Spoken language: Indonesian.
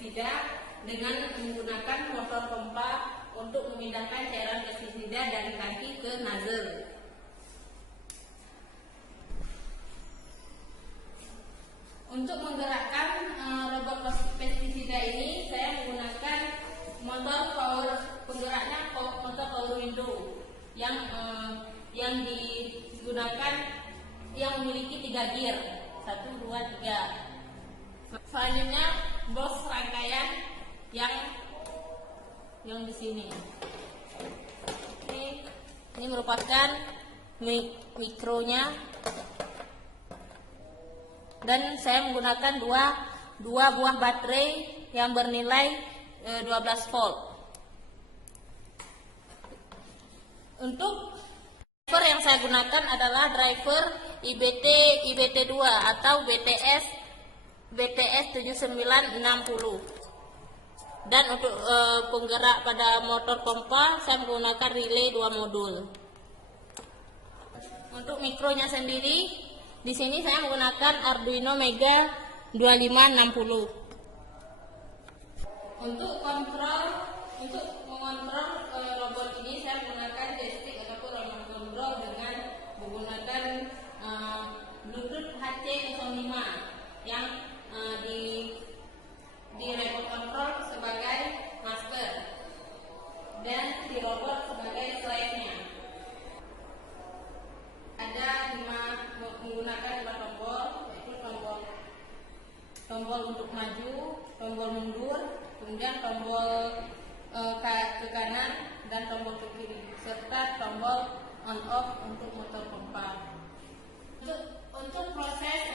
pestisida dengan menggunakan motor pompa untuk memindahkan cairan pestisida dari tangki ke nozzle. Untuk menggerakkan robot pestisida ini, saya menggunakan motor penggeraknya motor power window yang digunakan yang memiliki 3 gear, 1, 2, 3. Selanjutnya bos rangkaian yang di sini. Ini merupakan mikronya. Dan saya menggunakan dua buah baterai yang bernilai 12 volt. Untuk driver yang saya gunakan adalah driver IBT2 atau BTS 7960. Dan untuk penggerak pada motor pompa saya menggunakan relay 2 modul. Untuk mikronya sendiri, di sini saya menggunakan Arduino Mega 2560. Untuk mengontrol robot ini saya menggunakan joystick ataupun remote control dengan menggunakan Bluetooth HC05 yang di remote control sebagai master dan di robot sebagai slave-nya. Ada menggunakan 5 tombol, yaitu tombol untuk maju, tombol mundur, kemudian tombol ke kanan dan tombol ke kiri, serta tombol on off untuk motor pompa. Untuk proses